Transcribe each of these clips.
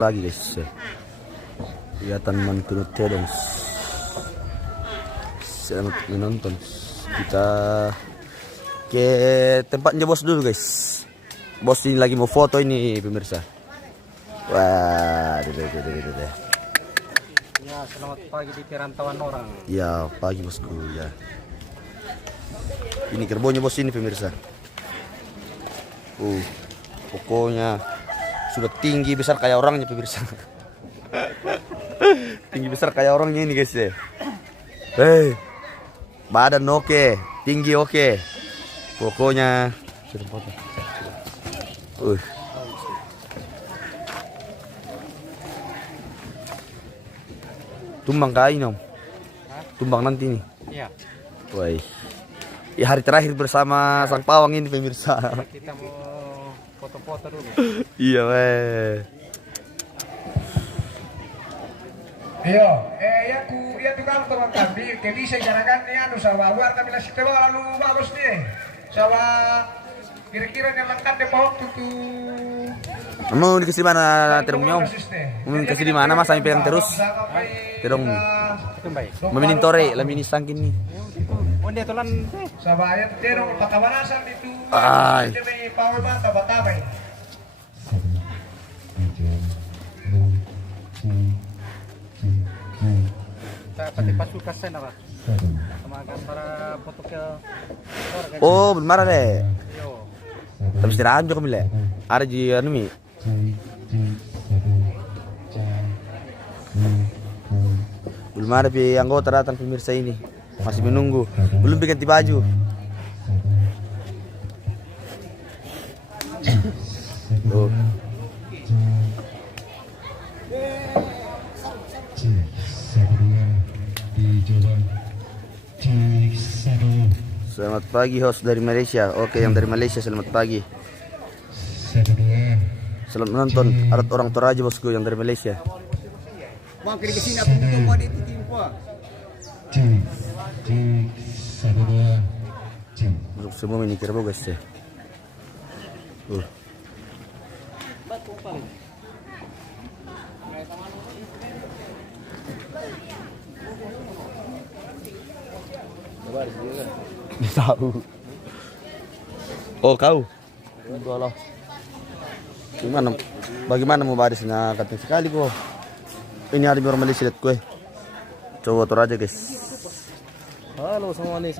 lagi guys, kelihatan menurut dong. Selamat menonton. Kita ke tempatnya bos dulu guys. Bos ini lagi mau foto ini pemirsa. Wah, deh. Ya, selamat pagi di perantauan orang. Ya, pagi bosku ya. Ini kerbaunya bos ini pemirsa. Pokoknya sudah tinggi besar kayak orangnya pemirsa. Tinggi besar kayak orangnya ini guys ya. Badan oke, tinggi oke. Pokoknya tumbang kain om. Tumbang nanti nih. Iya. Woi. Ya, hari terakhir bersama sang pawang ini pemirsa. Kita mau foto-foto dulu. Iya weh. Iya, ya tuh kalau teman kami, bisa jarakan nih anu sawah luar kami nasi tebal lalu bagus nih, sawah kira-kira yang lengkap deh mau tuh. Mau dikasih mana terumnya om? Mau dikasih di mana mas? Sampai pegang terus. Terung. Meminin tore, lamini sangkin nih. Oh dia tulan. Sawah yang terung pakawanasan itu. Ay. Ini power mata batabay. Pati pasukan saya nak. Semakan para foto ke. Oh, benar deh. Yo. Tapi istirahat juga mile. Ada di anu mi. Belum ada anggota datang pemirsa ini. Masih menunggu. Belum ganti baju. Tuh. Selamat pagi host dari Malaysia. Oke, yang dari Malaysia selamat pagi. Selamat menonton. Ada orang Toraja bosku yang dari Malaysia. Bang kiri ke sini aku butuh mau ditimpa. Untuk semua ini kerbau guys ya. Tahu. Oh kau. Enggak. Gimana? Bagaimana mau barisnya? Katanya sekali kok. Ini ada orang Malaysia lihat gue. Coba tur aja guys. Halo semua nih.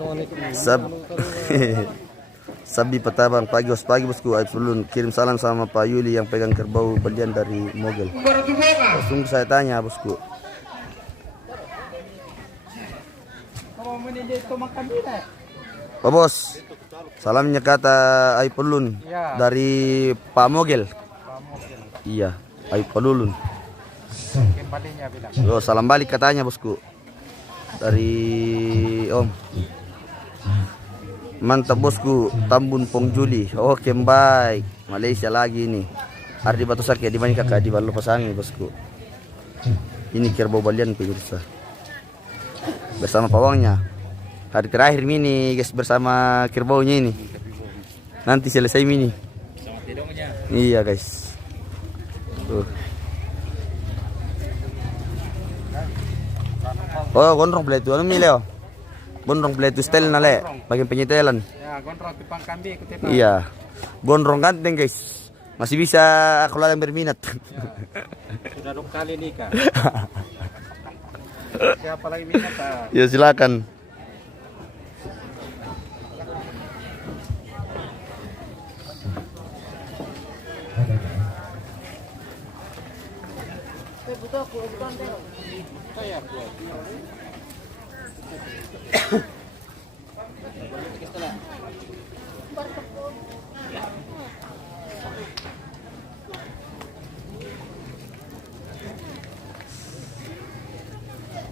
Sabi Petabang pagi bosku. Aipulun kirim salam sama Pak Yuli yang pegang kerbau belian dari Mogel. Langsung saya tanya bosku. Pak Bos, salamnya kata Aipulun Ya. dari Pak Mogel. Iya, Aipulun. Kembalinya bilang. Yo, salam balik katanya bosku. Dari Om. Mantap bosku, Tambun Pong Juli. Oke, baik. Malaysia lagi nih. Ardi Batu Sakya di mana kakak di Balu Pasangi bosku. Ini kerbau balian pemirsa. Bersama pawangnya. Hari terakhir mini guys bersama kerbaunya ini. Nanti selesai mini. Iya guys. Oh, gondrong play itu anu mi Leo. Gondrong play itu style na le, bagian penyetelan. Ya, gondrong tipang kambi ikut kita. Iya. Gondrong ganteng guys. Masih bisa kalau ada yang berminat. Sudah 2 kali nikah. Siapa lagi minat? Ya silakan.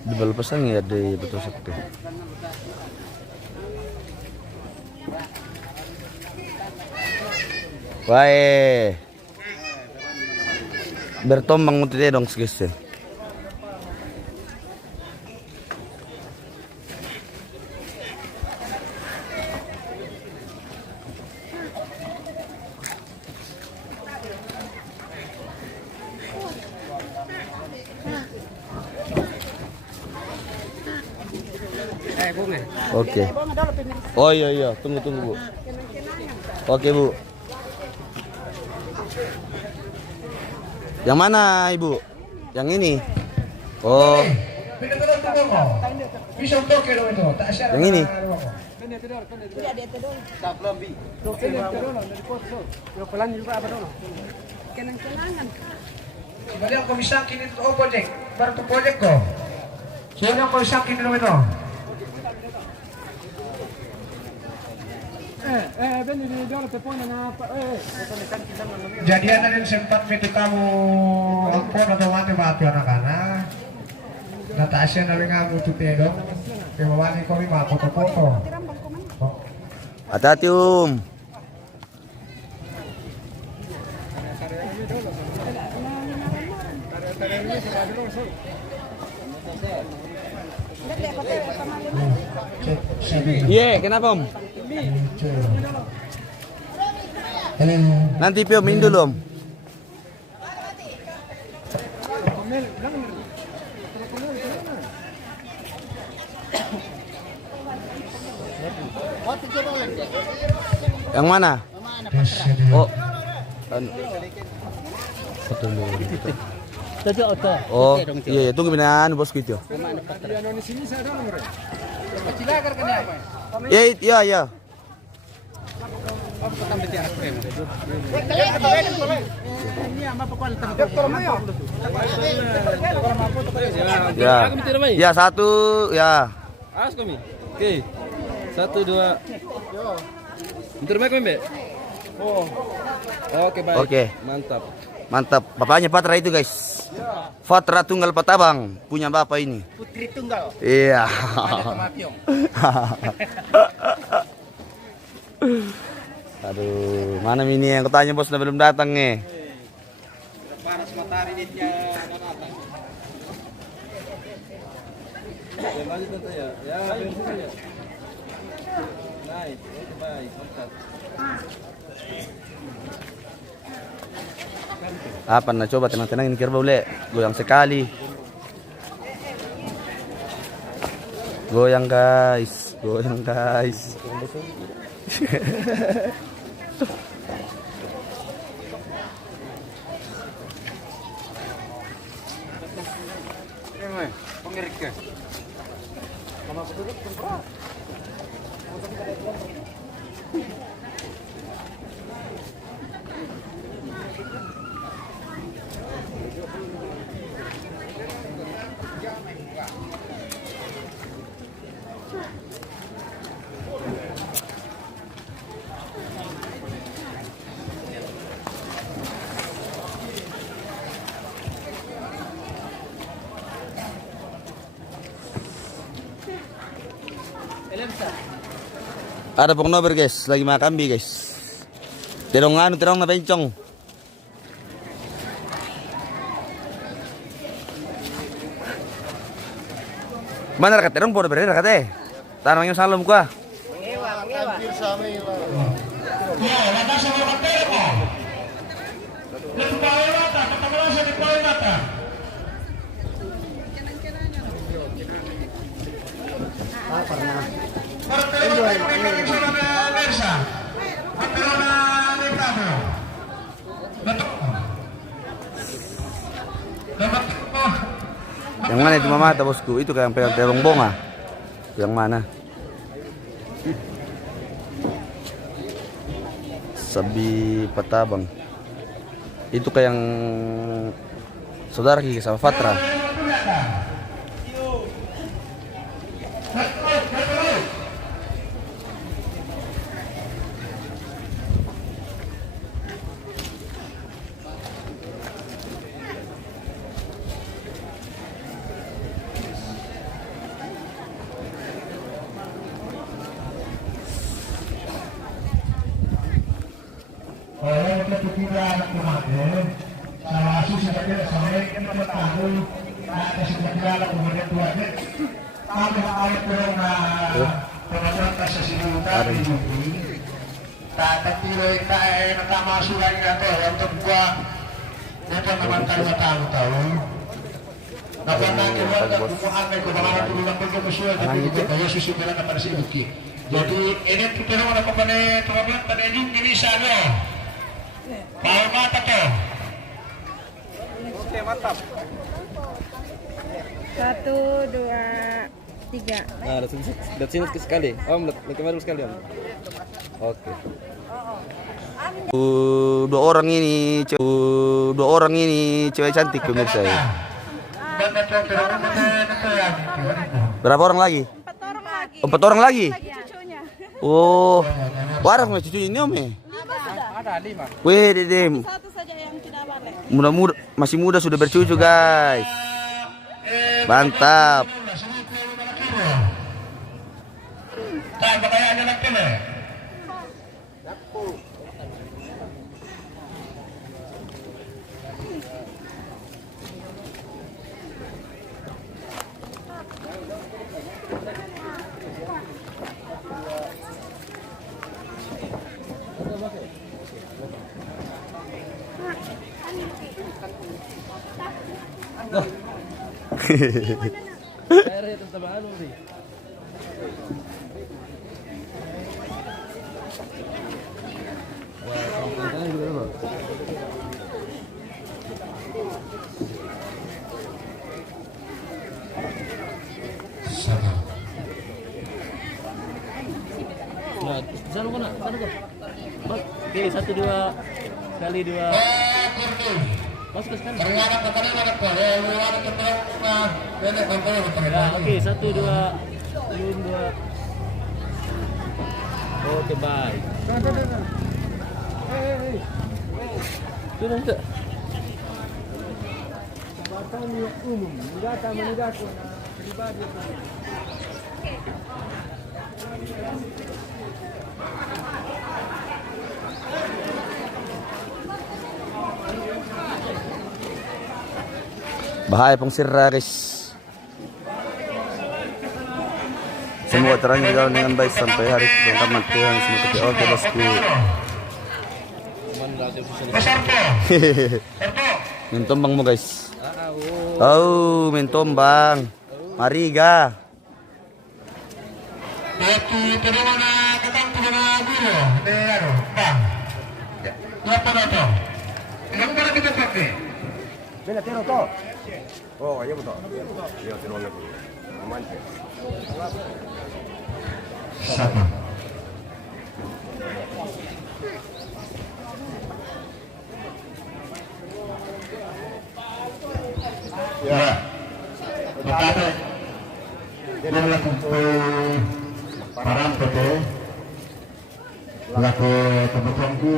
Di Balu Pasangi ada betul satu. Wae. Bertombang untuk dia dong guys. Oke. Oh iya, tunggu Bu. Oke Bu. Yang mana Ibu? Yang ini. Oh, Benar-benar tuh mo. Bisa untuk kilo itu. Tak siapa. yang ini. Balik ako misakin ito o project. Baru to project ko. Sino ako misakin dulu itu? Jadian na sempat itu kamu ampun atau mati mati anak-anak. Natasha na rin nga mo tutedong. Kaya mawani ko rin mga foto-foto. Hati-hati Iya, kenapa Nanti Pio main dulu Yang mana? Oh, oh, iya, tunggu benar, bosku itu. Iya. Ya, satu, ya. Awas kami. Oke. 1 2. Bentar baik kami, Mbak. Oh. Oke, baik. Oke. Mantap. Bapaknya Patra itu, guys. Patra Tunggal Patabang punya bapak ini. Putri Tunggal. Iya. Aduh, mana ini yang kutanya bos belum datang nih. Panas matahari dia datang. Ya, lanjut nanti ya. Ya, bensin ya. Baik, mantap. Apa nah coba tenang-tenang ini kerbau le, goyang sekali. Goyang guys. Ada pong nober guys, lagi makan bi guys. Terong na bencong. Mana rakat terong por berada rakat Tanang yung salam ko ah. Yang mana itu mama bosku? Itu kayak pegang terong bonga. Yang mana? Sabi Patabang. Itu kayak yang saudara Kiki sama Fatra. Ketika kemarin salah susah saja sampai kita tahu ada sebuah kemudian dua net kami awet corona penonton kasus ini tadi tak tidak nak masuk lagi atau untuk gua apa teman tahu Jadi ini kita mana kepada teman-teman pada ini bisa no. Pau mata to. Oke, mantap. 1, 2, 3. Nah, lihat sini sekali. Om, lihat kamera dulu sekali, Om. Oke. Dua orang ini cewek cantik pemirsa ya. Berapa orang lagi? 4 orang lagi. 4 orang lagi? Lagi cucunya. Oh, warang lah cucunya ini om ya? Ada 5. Wih, dedem. Satu saja yang tidak balik. Muda-muda, masih muda sudah bercucu guys. Mantap. Airnya tetap anu sih. Nah, sana kok nak? Sana kok. Oke, 1 2 kali 2. Masuk ke sana. Ya, oke, 1 2 turun 2. Oke, bye. Turun tak? Umum, data menidatu pribadi. Bahaya pong siraris. Semua terangnya jalan dengan baik sampai hari pertama Tuhan semua ketika oke bosku. Mentombang mo guys. Oh, mentombang. Mariga. Bela tiro to. Oh, iya betul. Iya, tiruan lagi. Mantap. Satu. Ya. Pertama, dia melakukan parang foto, laku kebetulanku,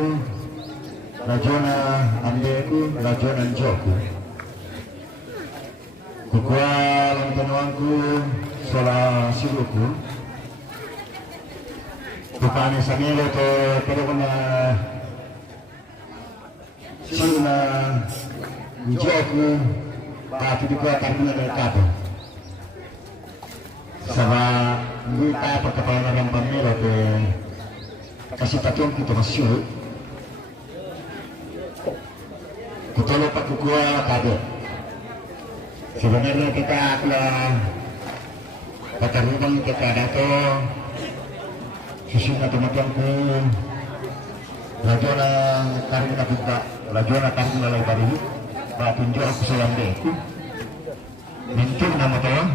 rajona ambeku, rajona njoku. Kukua lantanuanku, sola siluku. Kukane samilo to perona sina njoku. Tapi di kuat karena ada kato. Sama kita perkembangan orang pamela ke kasih tatung kita masuk. Kita lupa kukua kado. Sebenarnya kita akan kata rumah kita dato susunya teman-temanku rajona karena buka rajona karena lalai baru tunjuk aku salam deku mintum nama tolong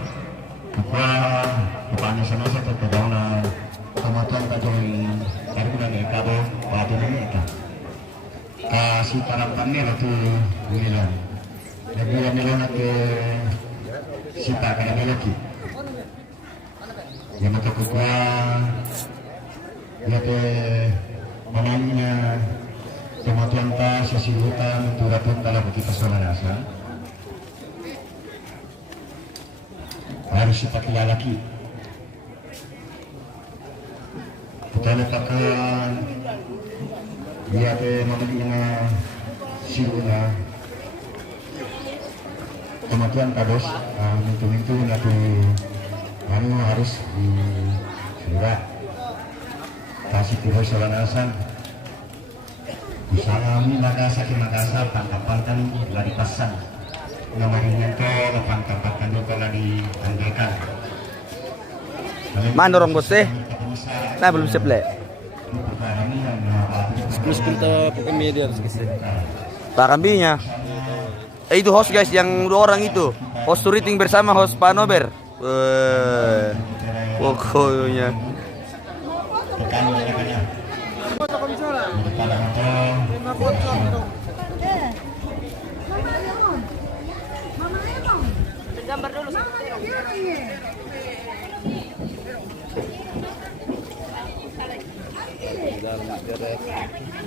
bukannya sana satu kedona teman-teman kajoi karena nih kado batu ini kasih parapannya waktu bulan bulan melon ke sita kada beloki yang mata kukua ya ke mamanya teman-teman ta sesilutan turapun dalam kita soal rasa harus dipakai laki kita letakkan dia ke mamanya siluna teman-teman kados mintu-mintu nanti kamu harus di surat kasih kira soal rasa Salami Makassar ke Makassar tangkapan kan lari pasang namanya mentor tempatkan dulu kalau ditanggalkan. Mana orang bos eh? Nah belum siap le. Meskipun tahu kami dia harus kisah. Pak kambingnya. Itu host guys yang 2 orang itu. Host touring bersama host Pak Nober. Pokoknya. Tekan ya. Pada motor. Gambar dulu.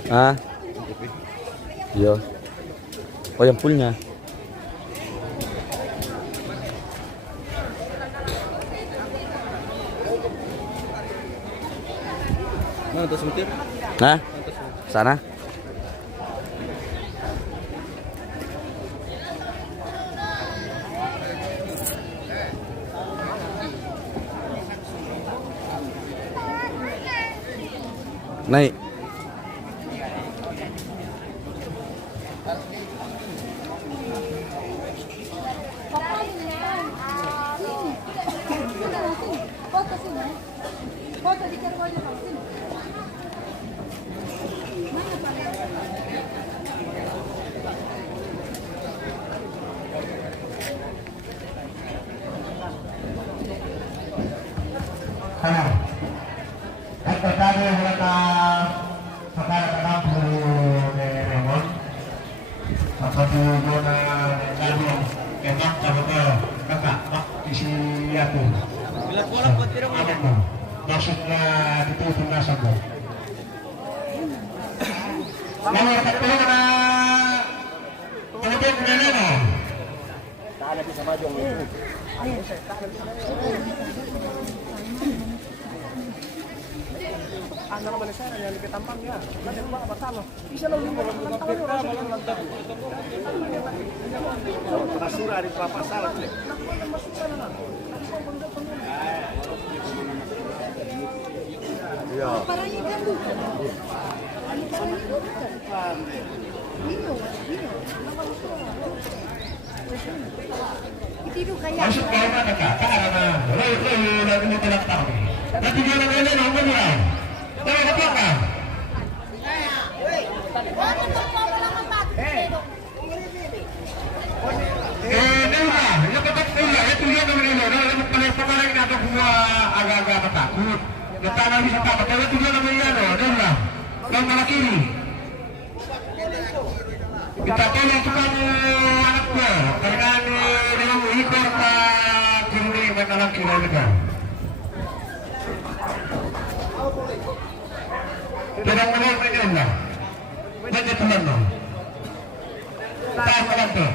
Ah. Iya. Oh yang fullnya. Mana tuh sementir? Nah, sana. Naik. Ito sabi wala pagkakatampo ni Ramon. Mapatugo na labong kemak kabato kakak isi ako. Ano mo? Maksud na ditutunasan mo. Ano katulong na tulog na nino? Ano naman siya, yang lebih tampang ya. Nanti ba batalo. Bisa lo limo lang mantap. Basura di pasar. Iya. Masuk ke mana kak? Karena lo lagi mau tidak tahu. Tapi dia lagi ini nomor dia. Tahu apa kak? Ini lah, ini tetap punya. Itu dia nomor ini. Kalau paling paling ada gua agak-agak takut. Kita nggak bisa takut. Tapi itu dia nomor ini. Dia lah, nomor kiri. Kita tolong tukang anak gua karena dia mau ikut pak kiri menalang kiri mereka. Tidak menang mereka lah. Mereka teman dong. Tak malam tu.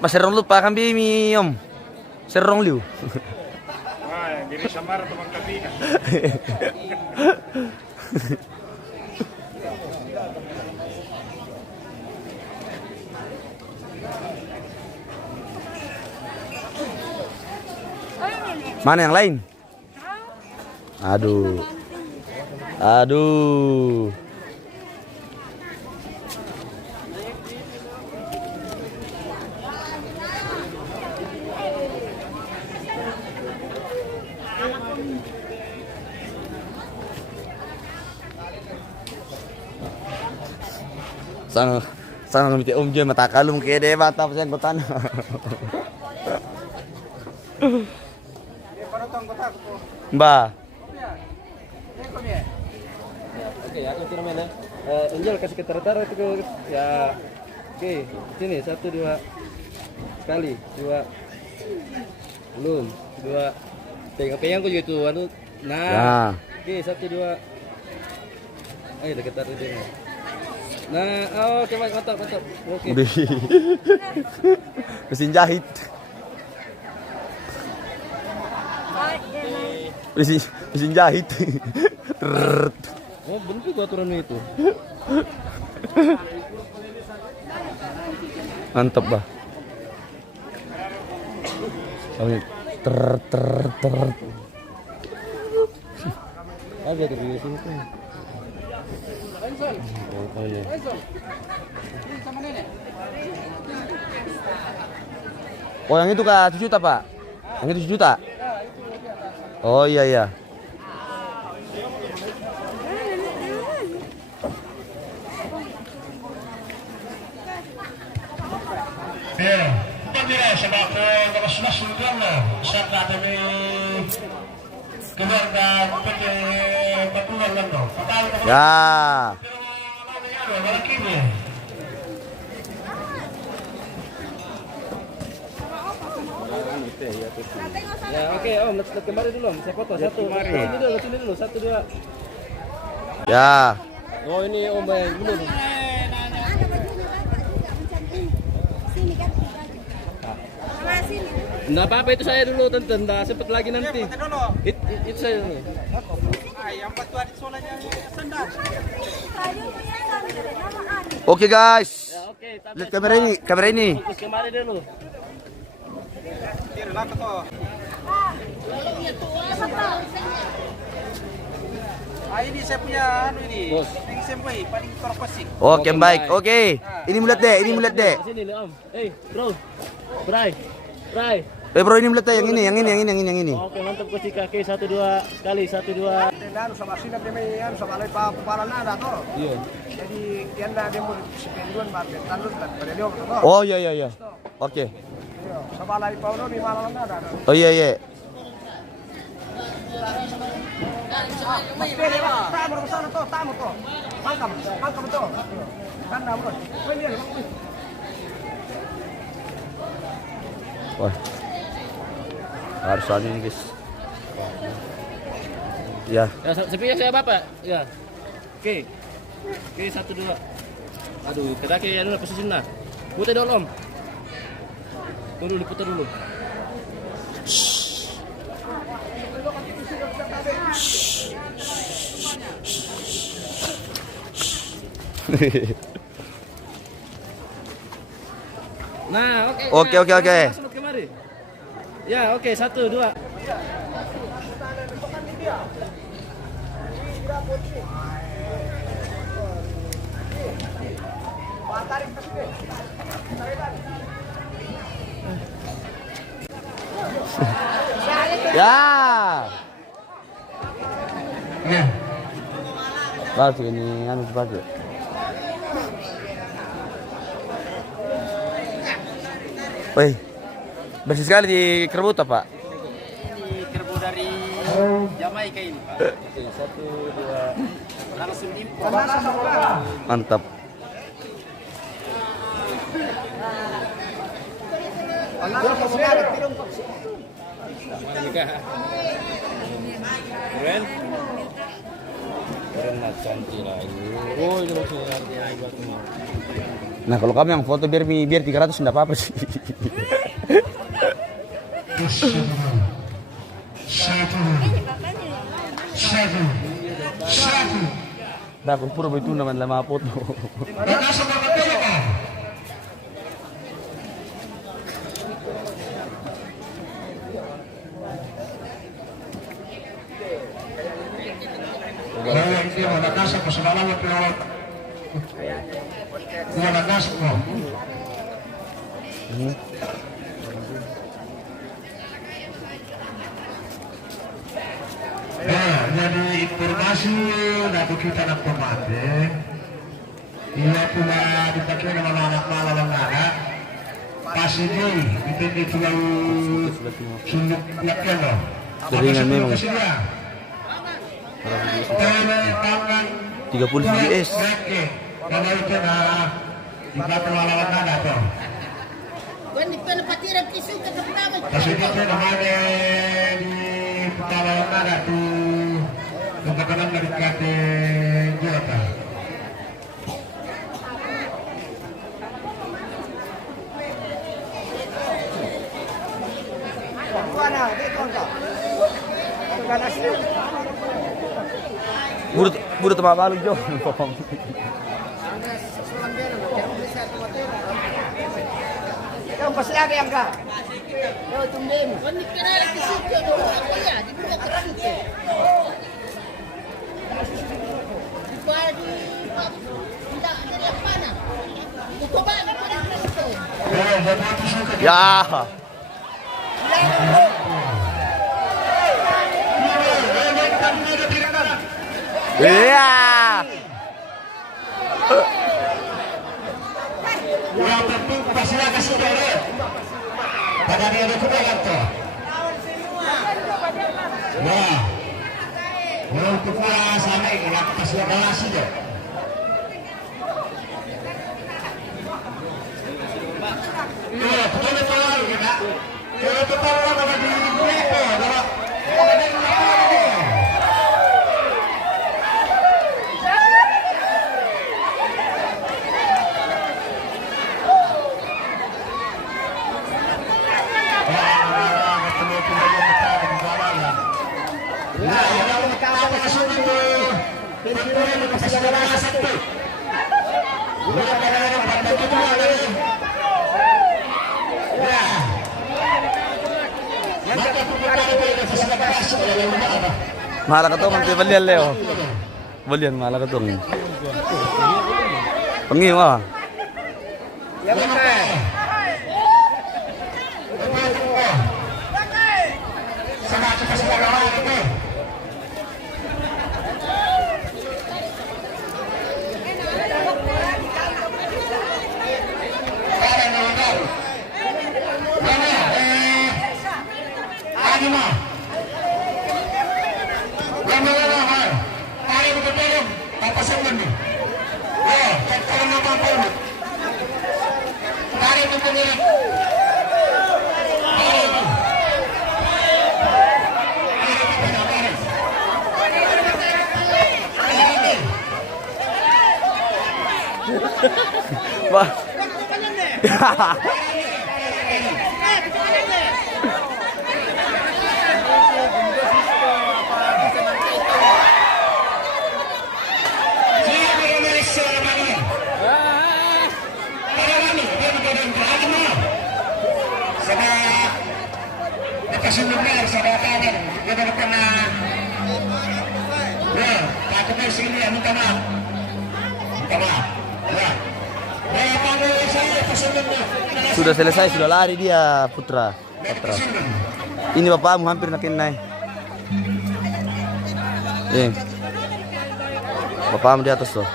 Masih lupa kan bimi om. Serong liu. Wah, gini samar teman kami kan. Mana yang lain? Aduh. Aduh. Sang ngomiti om je mata kalung ke de mata pasang kotan. Mbak. Oke, aku kira mana? Angel kasih ke taruh itu ya. Oke, sini 1 2 sekali 2 belum 2 pegang aku juga itu anu nah oke 1 2 ayo dekat taruh dia nah oke mantap oke Mesin jahit mesin jahit. Trrrt. Oh, bener juga aturan itu. Mantap bah. Ter. Ada tuh di sini tuh. Oh iya. Oh yang itu kak 7 juta pak? Yang itu 7 juta? Oh iya iya. Ya, pagkira sa bako mas lugar no, sa kami keluar dan pati batuan lang no. Patawag ako. Ya. Pero malaki mo. Ya oke Om, lihat kembali dulu Om. Saya foto satu. Sini dulu, 1 2. Ya. Oh ini Om bayang dulu nih. Enggak apa-apa itu saya dulu tonton, enggak sempet lagi nanti. Itu saya dulu. Oke guys. Ya oke, tapi Lihat kamera ini. fokus kembali dulu. Ini saya punya ini. Bos. Ini saya paling terpesik. Oke baik. Oke. Ini mulut deh. Sini Om. Bro. Bray. Bro ini mulut deh. Yang ini. Oke, mantap coach kaki 1 2 sekali 1 2. Dan sama sini dia main sama lain paparan ada toh. Iya. Jadi yang ada dia mau sependuan banget tandut kan pada dia toh. Oh iya. Oke. Sama lain Paulo di malam ada. Oh iya. Tamu besar toh, tamu toh. Mangkam toh. Kan tamu. Wah. Harus ada ini guys. Ya. Ya, sepinya saya Bapak. Ya. Oke. Oke, 1 2. Aduh, kaki ya dulu posisinya. Putar dulu Om. Tunggu dulu, putar dulu. Nah, oke. Oke. Masuk kemari. Ya, oke, 1 2. Ya. Bagus ini bagus. Woi, bersih sekali di kerbau Pak. Ini kerbau dari Jamaika ini Pak. Oke, 1 2. Langsung impor. Mantap. Keren. Keren macam Oh, ini maksudnya Nah kalau kamu yang foto biar 300 enggak apa-apa sih. Dah aku pura itu naman lama foto. Dia mana casa ko sa malayo pero dia mana casa ko. Nah, jadi informasi dari kita nak pemate. Ia pula dipakai nama anak malam ada. Pasti itu pulau Sunduk Yakin loh. Jaringan memang. 30 US. Kalau itu nah di belakang lawan ada tuh. Kasih itu namanya di Pekalongan ada tuh kebetulan dari kate Jota. ganasnya. Buru tebak balu Jo. Yang pasti lagi yang kak. Yo tumben. Ya. Iya. Yang penting pasnya kasih dulu. Pada dia ada kuda kan tuh. Ya. Untuk sana ini aku kasih balasi deh. Iya, betul betul lagi nak. Kalau betul lah pada di mereka, kalau ada yang lain. Mahal ka to, magpibalian Leo. Balian, mahal ka to. Pengi mo. Yang mana? Wah. Sudah selesai, sudah lari dia Putra. Ini bapakmu hampir nak naik. Bapakmu di atas tuh.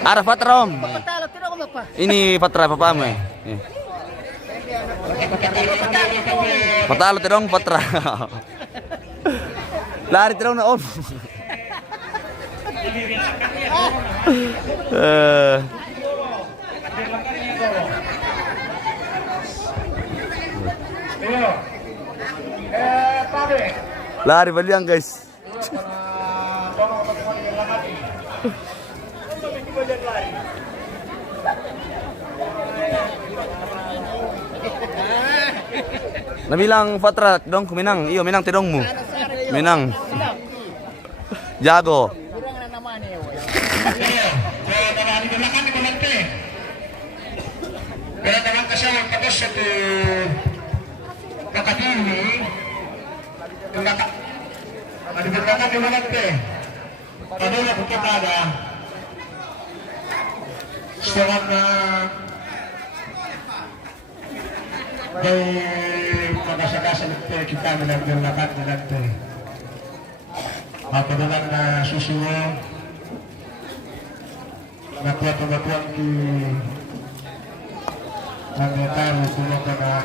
Arah Patra Om. Ini Patra bapakmu. Patalo terong Patra. Lari terong na Om. Lari baliang guys. Nabilang Patra dong kuminang. Iyo minang tidongmu. Minang. Jago. Kaya kasi ang tapos sa kakatini, adibantakan yung malagte. Ano na pupuntada? Setelah na may pagkasakasa kita nilaglakat nilagte. Mapadalang na susuwa, nakuha-tuwa ki ang taro kuno kana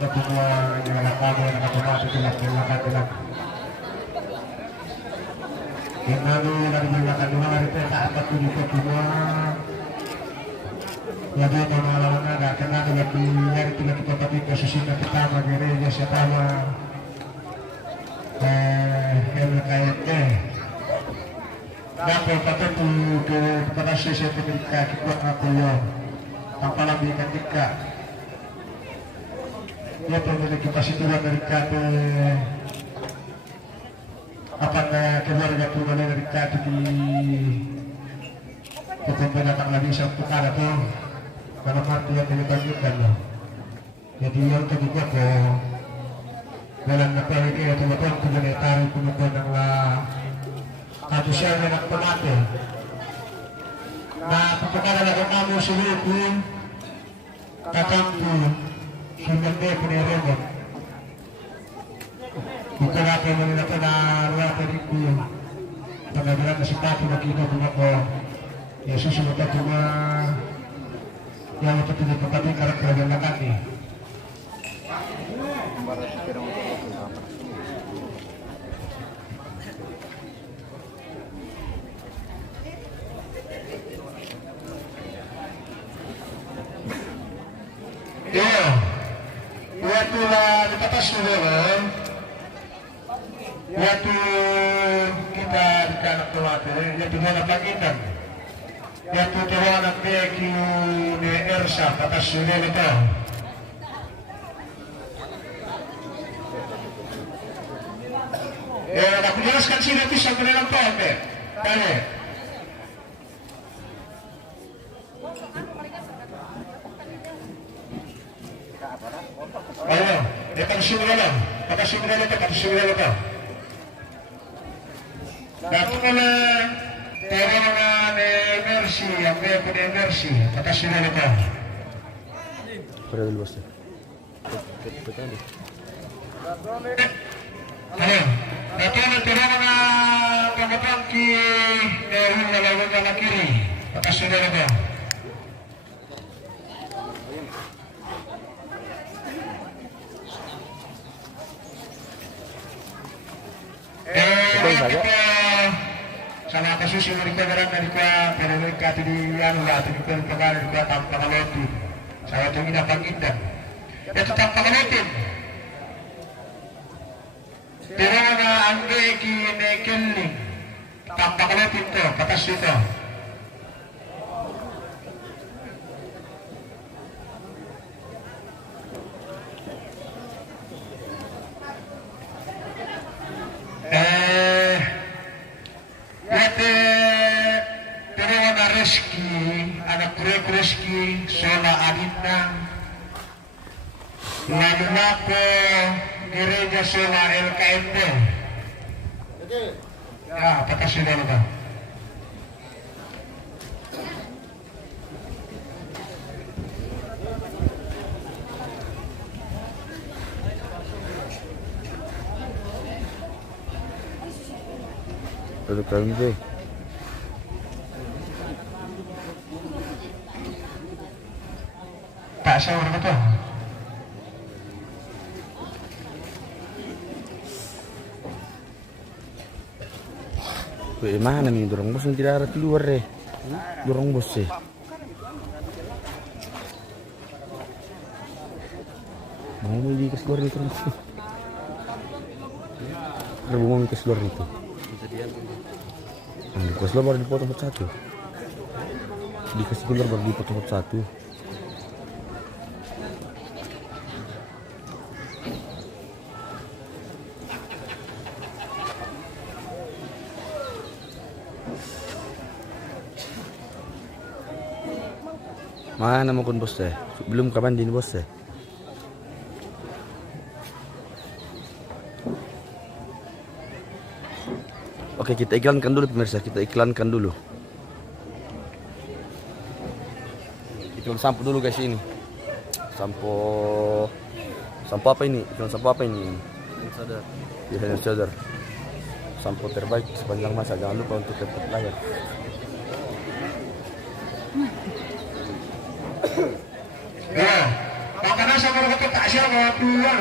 nakuha nilalakado nakatumasi tilak. Inalu nilalakan mga rito kaapat ko dito kumwa. Lagi mga lawan na kena lagi nyari kita topik kasus na pertama gereja sa tama. LKMT. Dapat patut ke kepada sertifikat kita apa tanpa lagi ketika dia memiliki pasituan dari kate keluarga tunggal dari kate di kebun datang lagi satu kali tuh dalam arti yang dilanjutkan loh. Jadi yang kedua kok dalam apa ini atau apa kemudian tarik kemudian lah katusnya anak penate. Nah, perkara ada kamu seluruh kakakku sudah deh punya robot. Bukan apa yang mendapat darah dariku. Pengadilan kesempatan bagi kita kok. Yesus sudah cuma yang itu tidak tetapi karakter yang kami. Waktu lah di atas sudah, waktu kita di kanak kelaten, waktu mana pagitan, waktu tuan anak beku di Ersa atas sudah itu. Aku jelaskan sini nanti sampai dalam tahun deh, tanya. Ayo, dekat sini dalam, kata sini dalam, kata sini dalam. Datanglah terangan emersi, yang dia punya emersi, kata sini dalam. Pada dulu bos. Ayo, datanglah terangan pengepangki dari lawan kiri, kata sini dalam. Sama kasus yang dikatakan dari mereka di anu lah di perkara di tanpa kalotin. Saya tunggu dapat indah. Ya tetap kalotin. Terana ande kini keling tanpa kalotin tu kata situ. Anak Reski, Sola Adinda, lalu nako gereja Sola LKMD. Ya, apakah sudah lupa? LKMD. Pak Sawar betul. Mana nih dorong bos yang tidak ada keluar deh. Dorong bos sih. Mau di kes luar itu. Ada mau kes luar itu. Di kes luar baru dipotong satu. Dikasih keluar baru dipotong satu. Mana mau kun bos deh? Belum kapan din bos deh? Oke, kita iklankan dulu pemirsa, kita iklankan dulu. Iklan sampo dulu guys ini. Sampo apa ini? Iklan sampo apa ini? Hand Shadder. Sampo terbaik sepanjang masa. Jangan lupa untuk tetap layar. Ya, makanya sama orang tak siapa keluar.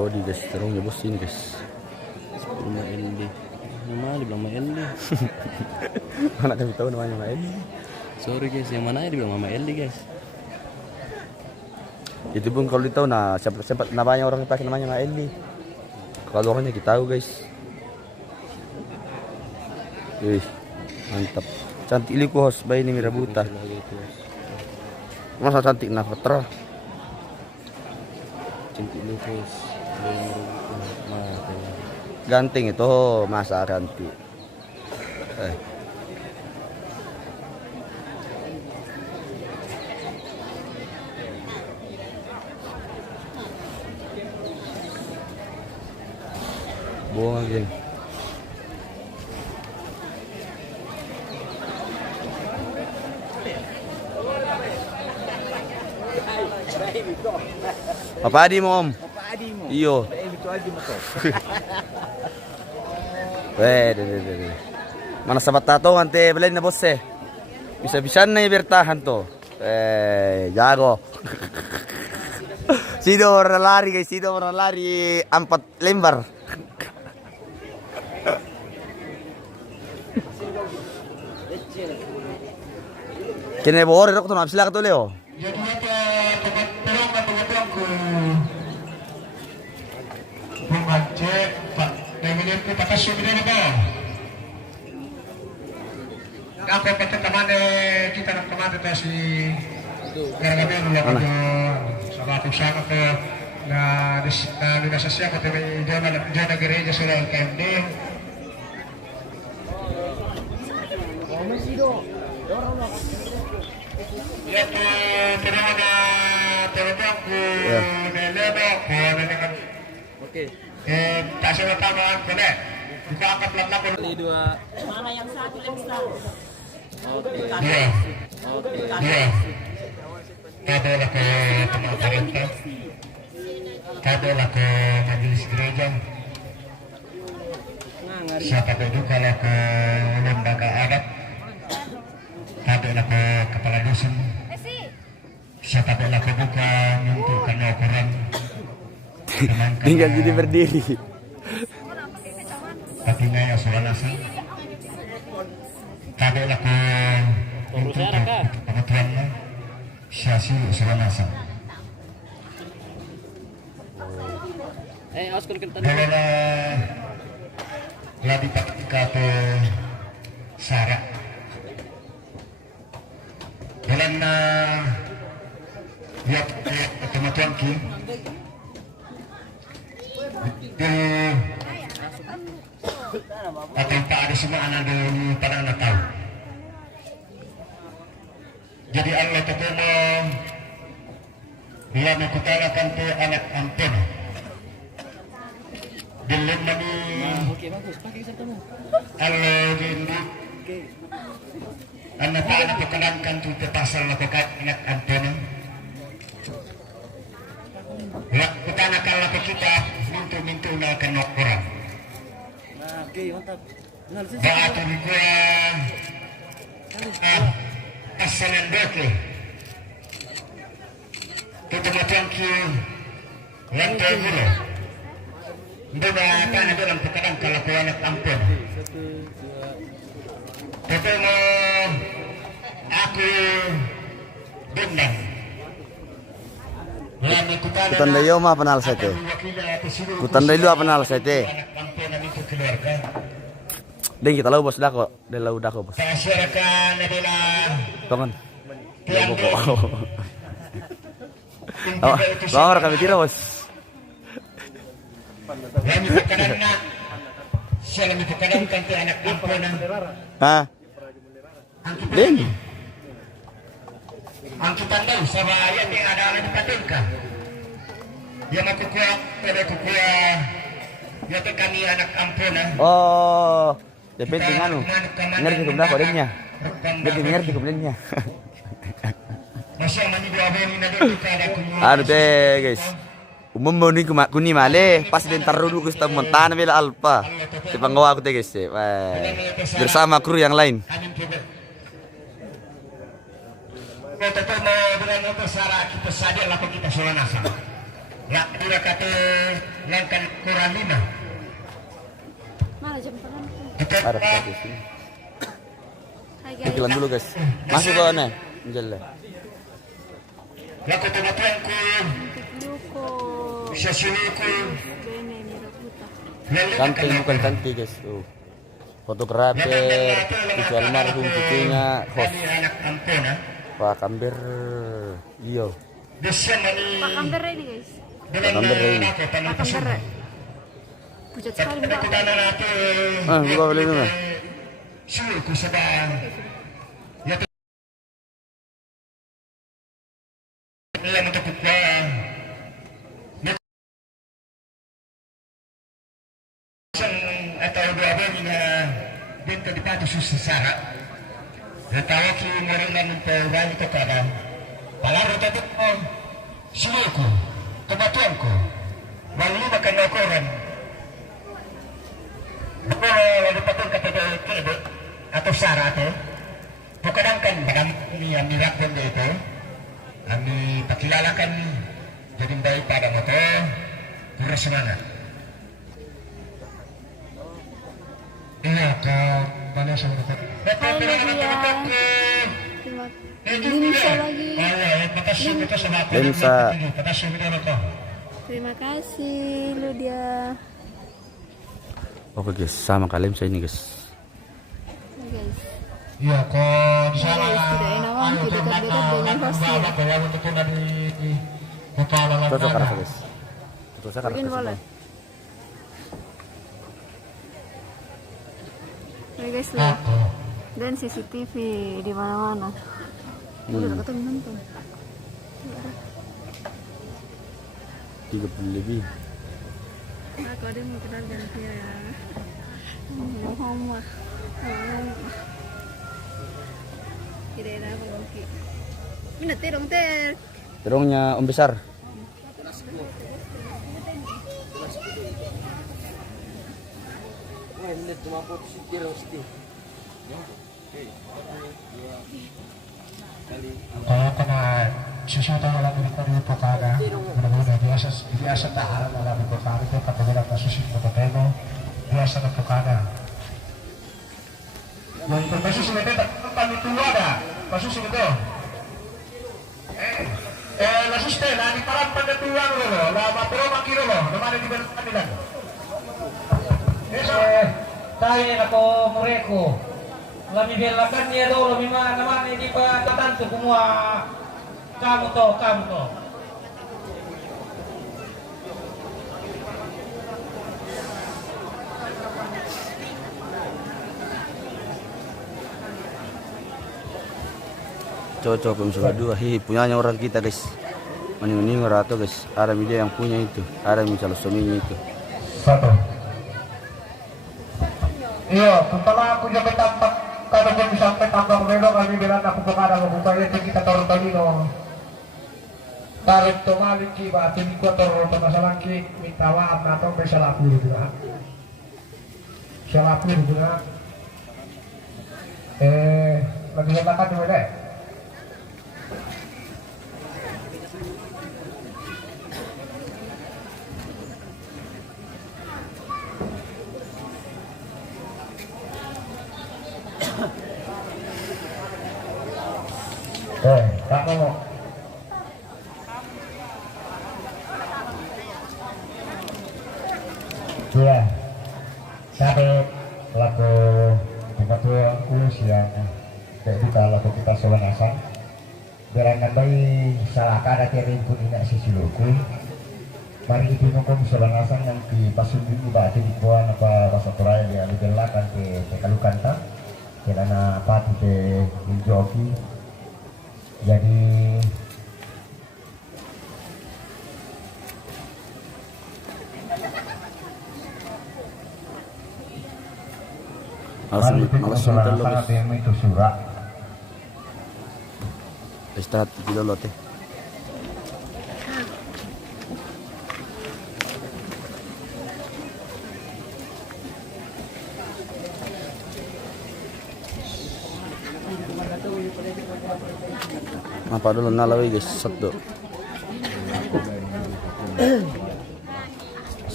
Hodi guys, terungnya bos ini guys. 10 LD. Nama dibilang LD. Mana kami tahu namanya Maeli. Sorry guys, yang mana ya dibilang Mama LD guys. Itu pun kalau ditahu nah sempat namanya orang pakai namanya Maeli. Kalau orangnya kita tahu guys. Wih, mantap. Cantik liku hos bayi ini mirabuta. Masa cantik nah Patra. Cantik lupus. Ganteng itu masa cantik. Buang geng. Apa adi mo om? Iyo. Weh, mana sahabat tato ante belain na bos eh. Bisa-bisaan na bertahan to. Jago. Sino orang lari guys, sino orang lari 4 lembar. Kene bore rok to na sila ka to Leo. Jadi apa perang apa aku membaca Pak Emilio ke pakai sumber apa? Aku kata teman kita nak teman kita si gara-gara yang ada sahabat usaha ke na nasa siya kata may jana gereja sudah KMD. Ya tu terada terdaku neleda dengan Oke. tak saya tahu kena kita angkat pelan-pelan. Kali 2. Mana yang satu yang besar? Oke. Ya. Oke. Ya. Kadolah ke teman parenta. Kadolah ke majelis gereja. Siapa juga lah ke lembaga adat. Kadolah ke kepala dusun. Siapa lah ke buka untuk kena Quran. Tinggal jadi berdiri. Tapi ngaya sulanasa. Kadolah ke untuk pengetahuan syasi sulanasa. Awas kun kita. Kalau lah dipakai ke syarat. Dalam lihat teman-teman ki atau tak ada semua anak dulu pada anak tahu. Jadi Allah ketemu dia mengutarakan ke anak ampun. Belum nabi Oke, bagus. Pakai satu. Allah rindu anak anak perkenankan tu pasal lakukan anak ampun. Kita nak kalau kita mintu nak kena orang. Oke, mantap. Batu gua asalan doke. Kita macam ki lantai gula. Benda kan ada dalam perkataan kalau kau anak ampun. Ketemu aku dendam. Kutanda yo mah penal sete. Kutanda lu apa penal sete. Deng kita lau bos dako, de lau dako bos. Masyarakat adalah Tongan. Bawar kami kira bos. Lami pekanan nak siya lami pekanan kanto anak ampun. Hah? Den. Ang kita tahu sa bayan ni ada alam patun ka. Dia makukuha, pada kukuha. Dia tu kami anak ampun. Oh, depende nganu. Ngerti kumda kodenya. Ngerti kumdenya. Masya mani dua beri na doon kada kunya. Aduh teh guys. Umum ni kuni male pas den tarudu guys montana bela alpa. Dipanggawa aku teh guys. Bersama kru yang lain. Kita mau dengan itu cara kita saja lakukan kita solanasa. Lah dia kata langkan kurang 5. Mana jam tangan? Ada di sini. Hai guys. Cicilan dulu guys. Masuk ke mana? Jalan. Laku tumatuanku, Luko. bisa siniku, Bene Miraputa. lalu Cantik bukan cantik guys. Tuh. Fotografer, cucu almarhum, cucunya host. anak ampuna, Pak Kamber. Iya. bisa mani Pak Kamber ini guys. dengan Kamber ini. aku Pak tanah Kamber. Pucat sekali mbak. tanah nato. Buka beli dulu. Suku sedang. Ya yang untuk kukuang. Atau dua na dito di pati susisara. Natawa ki moringan untuk orang itu kadang. Palaro tadi ko, suluku, kebatuan ko, walau makan lakoran. Kalau ada patun kata kebe atau sara itu, kadang-kadang badan ini yang mirak benda itu, kami pakilalakan jadi baik pada moto, kurang semangat. Iya, kau mana sama kau? Hai Nadia. Limsa lagi. Limsa. Terima kasih Ludia. Oke guys, sama kalian saya ini guys. Guys. Iya, kau di Guys, sana. tidak enak banget dekat-dekat dengan hostnya. Kalau untuk dari kepala Cocok karena guys. Cocok Bikin karena. boleh. Oke guys, lihat. Dan CCTV di mana-mana. Udah ketemu nonton. 30 lebih. Aku ada mau kenal ganti ya. Muhammad. Tidak ada apa lagi. Ini terong ter. Terongnya Om Besar. Kalau kena sesuatu yang lagi di pokada, benar-benar biasa tahan dalam pokada itu kata bilang kasus itu poteno biasa di pokada. Yang kasus ini tak itu ada kasus itu. Kasus teh lah di paran pada tuang loh, lama pero makiro loh, nama di bawah kandidat. Tayo ako mureko. Lami belakan niya daw, lami mga naman hindi pa tatanto kumuha. Kamu to. Cocok Om Suka 2. Punyanya orang kita guys. Mending rato guys. Ada media yang punya itu. Ada misalnya suaminya itu. Satu. Iya, setelah aku jaga tampak kalau pun sampai tambang melo kami bilang aku pokada membuka itu kita taruh tadi no. Tarik to malik ki ba tin ko taruh to masalah ki minta maaf na to salah puluh juga. Salah puluh juga. Lagi katakan dulu deh. Kamu ya sampai laku aku siang kayak buka laku kita sewanasan berangan bayi salah kada tiada pun ini sisi loku mari itu nongkrong sewanasan yang di pasungin juga di kuan apa bahasa Korea dia dibelakan ke kalukan tak karena apa di joki. Jadi malas suntal lo guys. itu surat. Istirahat dulu lo teh. Apa dulu nalawi guys, satu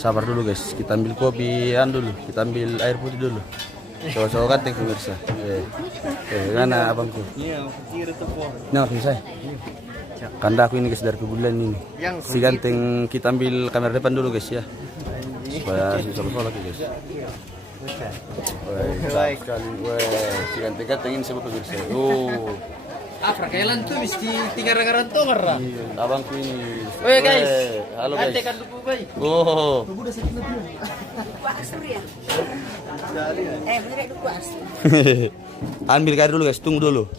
Sabar dulu guys, kita ambil kopi dulu, kita ambil air putih dulu. Coba kan pemirsa. Gimana abangku? Iya, kira tepung. Nah, saya. Kanda aku ini guys dari kebulan ini. Si ganteng kita ambil kamera depan dulu guys ya. Supaya susah lagi guys. Baik sekali. Si ganteng ini siapa pemirsa? Oh. Kailan tuh mesti tinggal rengaran tuh marah. Abangku ini. Weh guys. Halo guys. Antekan dulu baik. Oh. Bener itu kuas. Ambil air dulu guys, tunggu dulu.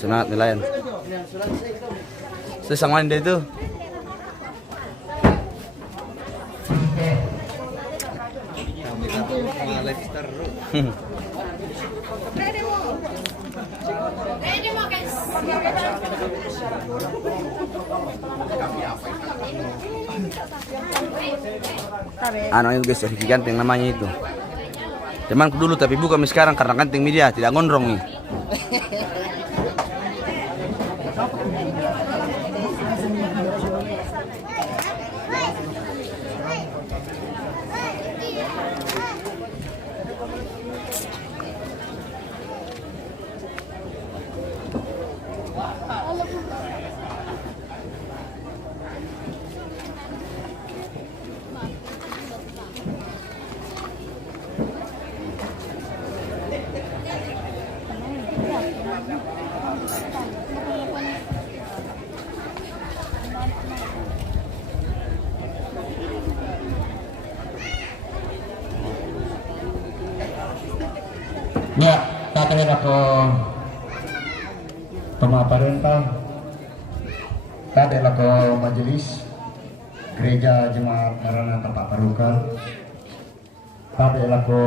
Semangat nelayan. Sesang main deh itu. Ano itu guys, Riki Ganteng namanya itu. Temanku dulu tapi bukan sekarang karena Ganteng media tidak gondrong nih. Ya, tatay ako pemaparental, tatay ako majelis gereja jemaat Maranatha Pak Paruka, tatay ako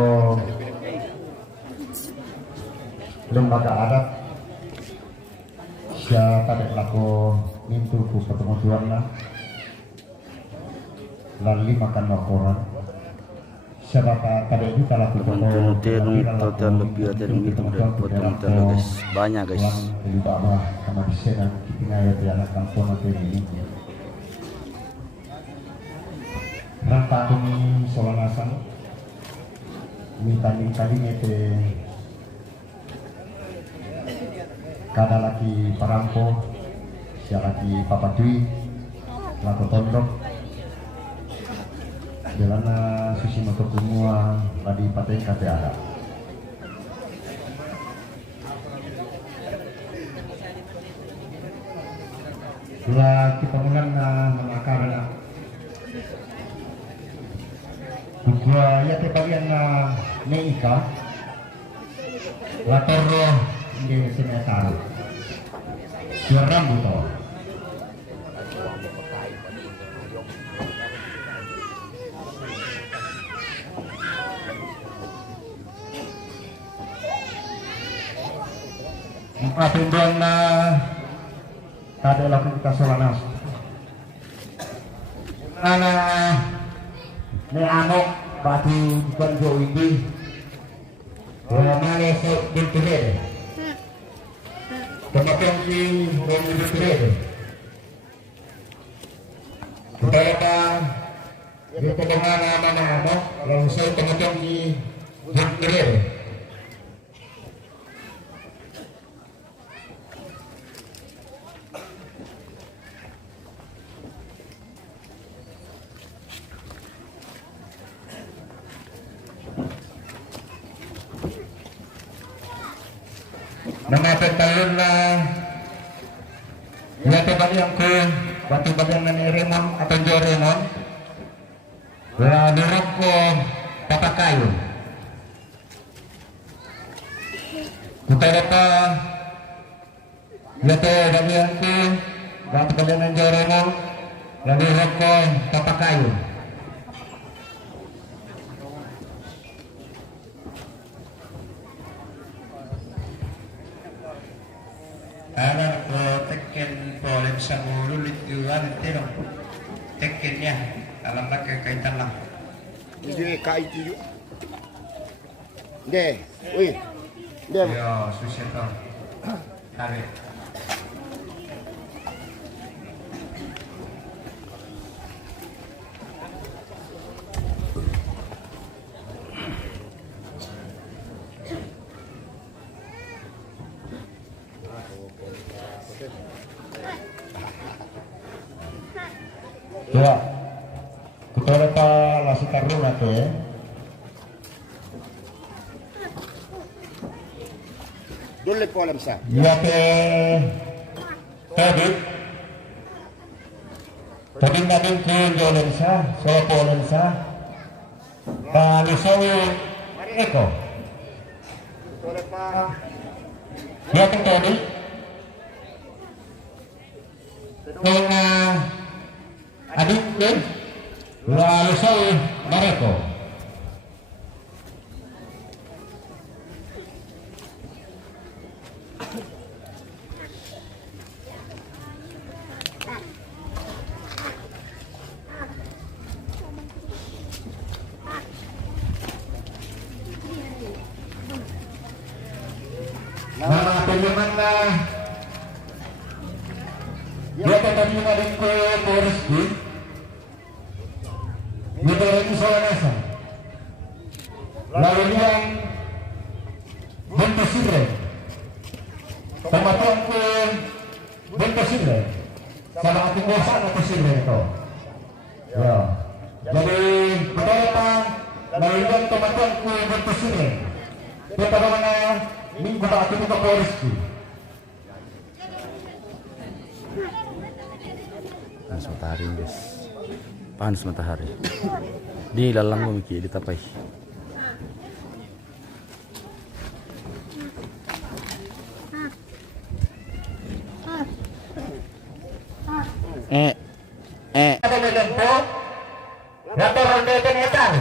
lembaga adat, siya tatay ako mintu ku ketemu Tuhan lah, lalu makan laporan. Siapa tadi itu kalau Total lebih ada yang itu potong guys, banyak guys. Di bawah sama bisa dan kita di anak kampung atau ini. Rata kami solanasan, minta itu kada lagi parampo, siapa lagi papatui, laku tondok. Jalana susi motor kumua tadi paten kate ada. Dua kita mulai menakar na. Dua ya te bagian na neika. Latoro di semetar. Dua rambut to. Pindon na kada lakukan kita solanas. Ana ne amo batu banjo ini. Mana so dintire. Kemudian di dintire. Kita di pendengar mana amo langsung kemudian di dintire. Nama petalun na yate bagian ko batu bagian na ni Remon atau Jo Remon la dirok ko papakayo kutara yate bagian ko batu bagian na Jo Remon la dirok ko papakayo. Anak tekken polem samulu lituan itu tekkennya alam nak kaitan lah. Jadi kait itu. Deh, wih, deh. Yo susah toh. Tarik. Ya, kita pa lasi karuna to ya. Dole po alam sa. Ya ke tadi natin ko jolen sa, so polen sa. Kalisaw eko. Dole pa. Ya ke tadi. Kung adik ko, kalisaw mareko. Nah, penyuman na dia tetapi narin ko Boris G. Dito rin sa Wanasa. Lalu yang Bentasire. Tamatang ko Bentasire. Sa mga tingosan na Bentasire ito. Ya. Jadi, betul pa, lalu yang tamatang ko Bentasire. Kita mga minggu tak aku buka Boris G. Panas matahari guys, panas matahari. Di lalang mo Miki, di tapay. Ada melempo, nanti ronde kenetan.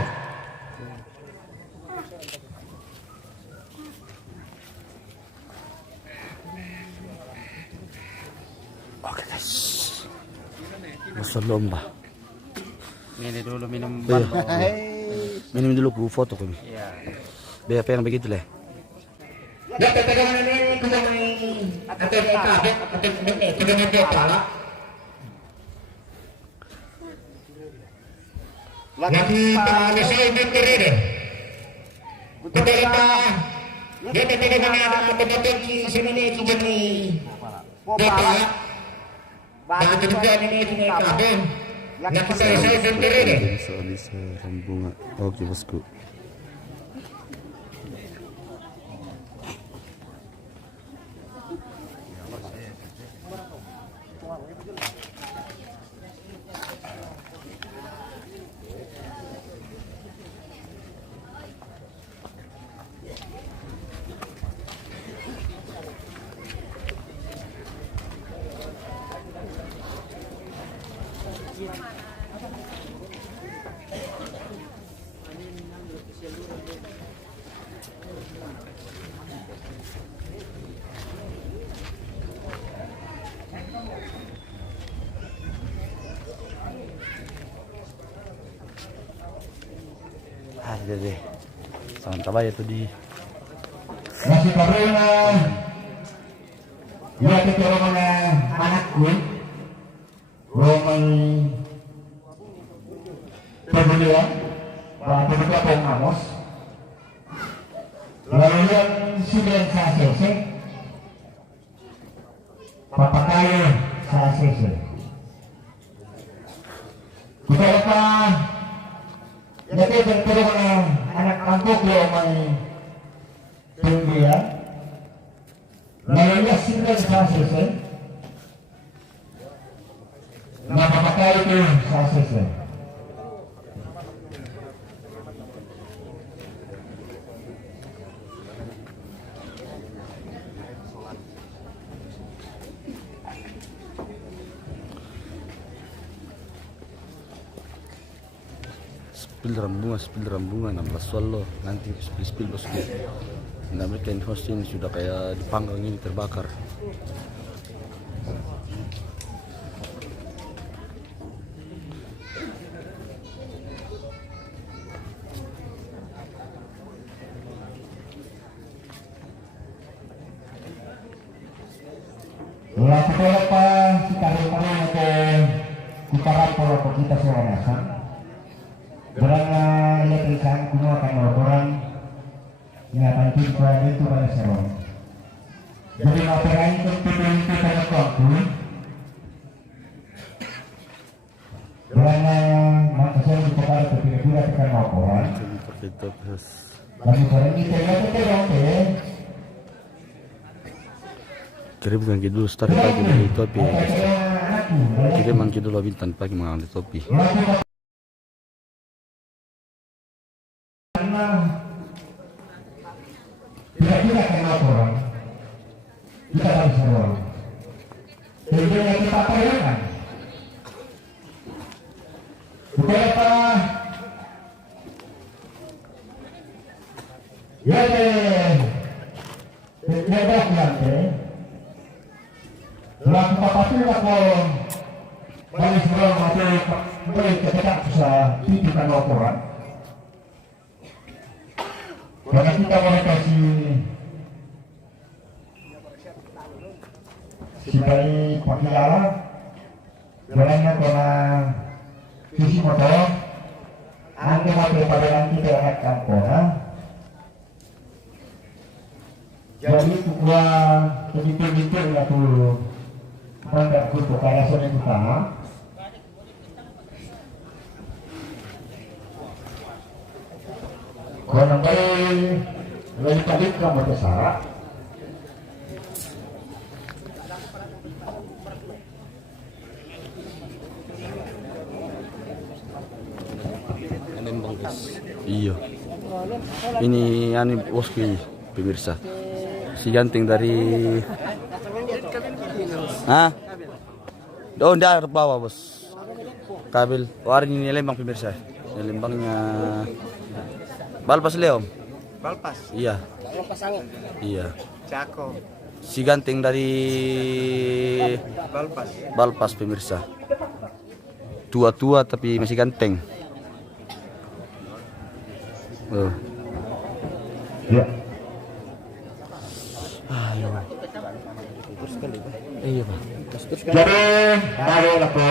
Oke guys, masuk lomba. Ini dulu minum Minum dulu ku foto kami. Iya. Biar apa yang begitu lah. Ya tetegan ini kita main atau kafe atau kita pala. Lagi para saya menteride. Kita dia tetegan ada tempat di sini ni jadi. Kita baru juga ini di kafe. Lagi saya menteride. Lisa Rambunga. Oke bosku. Ada deh. Sangat tabay itu di. Masih baru na. Ya kita mga anak ko. Roman pemilihan. Bapak kita pong Amos. Lalu yang sudah sa sese. Papakayo sa sese. Kita pa jadi bentuk anak kampung yang main pemilihan. Lalu yang sudah sa sese. Napapakayo ko sa sese. Spill rambunga 16 Solo nanti spill bosku. Nah mereka infos ini sudah kayak dipanggang ini terbakar. Lalu apa kita rupanya ke kuparan polo kita seorang Berang elektrisaan kuno akan orang yang akan tiba itu pada serong. Jadi laporan itu pada waktu. Dengan makasih di kepala kira-kira tekan laporan. Pakai toples. Kami barang kita nggak terang ya. Kirim kan dulu start pakai dari topi. Kirim kan dulu bintang pakai mengambil topi. Kira-kira tekan laporan. Kita harus serang. Jadi yang kita perlukan. Beberapa ya nanti lalu pasti aku balik sebelum aku beri ketika bisa titipkan laporan karena kita boleh kasih si bayi pakai alat jalannya karena sisi motor anda mau pada nanti terhadap kampung jadi gua begitu ya tuh pada kutu kalasan itu kan kalau bayi lebih tadi kamu besar Iya. Ini anu bosku ini, pemirsa. Si Ganting dari Hah? Oh, enggak ke bawah, Bos. Kabel. War ini Lembang pemirsa. Ini Lembangnya Balpas Leom. Balpas. Iya. Balpas angin. Iya. Cako. Si Ganting dari Balpas. Balpas pemirsa. Tua-tua tapi masih ganteng. Oh. ya Iya, Pak. jadi mari laku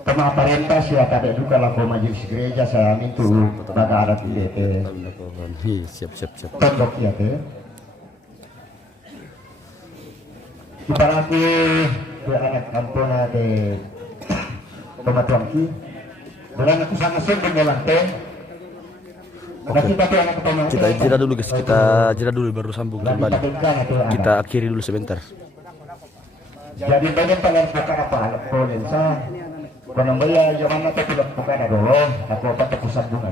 kemah parentas ya tadi juga laku majelis gereja saya mintu pada adat IDT Iya, siap. tondok ya teh ibaratnya di anak kampung ada pematuanki bulan aku sangat sering melantai Kita jeda dulu guys, kita jeda dulu baru sambung kembali. Kita akhiri dulu sebentar. Jadi banyak pengen bukan apa polensa. Kalau bayar zaman nanti tidak bukan dulu, aku apa pusat bunga.